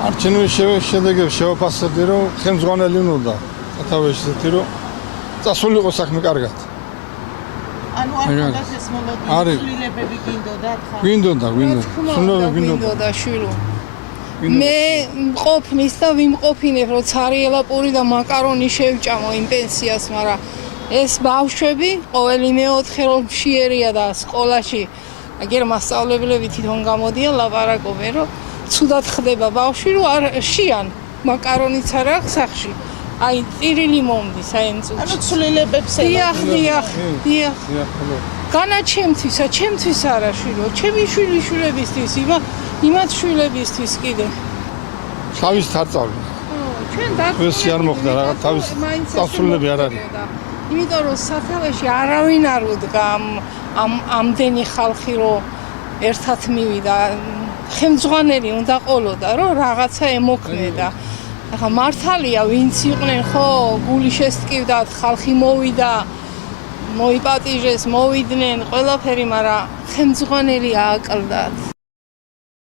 არჩევნების შედეგებს შევაფასებდი, რომ ხელმძღვანელი უნდა სათავეში ისეთი, რომ წასულიყო საქმე კარგად. ანუ არ ხონდათ ეს მოლოდინი, სულილებები გინდოდათ ხა? გვინდოდა. სულილებები გინდოდა შვილო. მე მყოფნის და ვიმყოფინებ, რომ ცარიელაპური და მაკარონი შევჭამო იმ პენსიას, მაგრამ ეს ბავშვები ყოველი მეოთხე რომ მშიერია და სკოლაში აგერ მასწავლებლები თვითონ გამოდიან ლაპარაკობენ, რომ ცუდად ხდება ბავშვი, რომ არ შიან მაკარონიც არ აქვს სახში. აი წირილი მომდის აი ამ წუთში. ანუ ცვლილებებს დიახ. განაჩემთვისა, ჩემთვის არა შვილო, ჩემი შვილებისთვის, იმათ შვილებისთვის კიდე. თავის თარწავლი. ჩვენ და ეს არ მოხდა რაღაც თავის წასულები არ არის. იმიტომ რომ სათავეში არავინ არ უდგა ამდენი ხალხი რომ ერთად მივიდა ხელმძღვანელი უნდა ყოლოდა რომ რაღაცა ემოქმედა. ახლა მართალია ვინც იყვნენ ხო გული შესტკივდათ ხალხი მოვიდა მოიპატიჟეს მოვიდნენ ყველაფერი, მაგრამ ხელმძღვანელი ააკლდათ.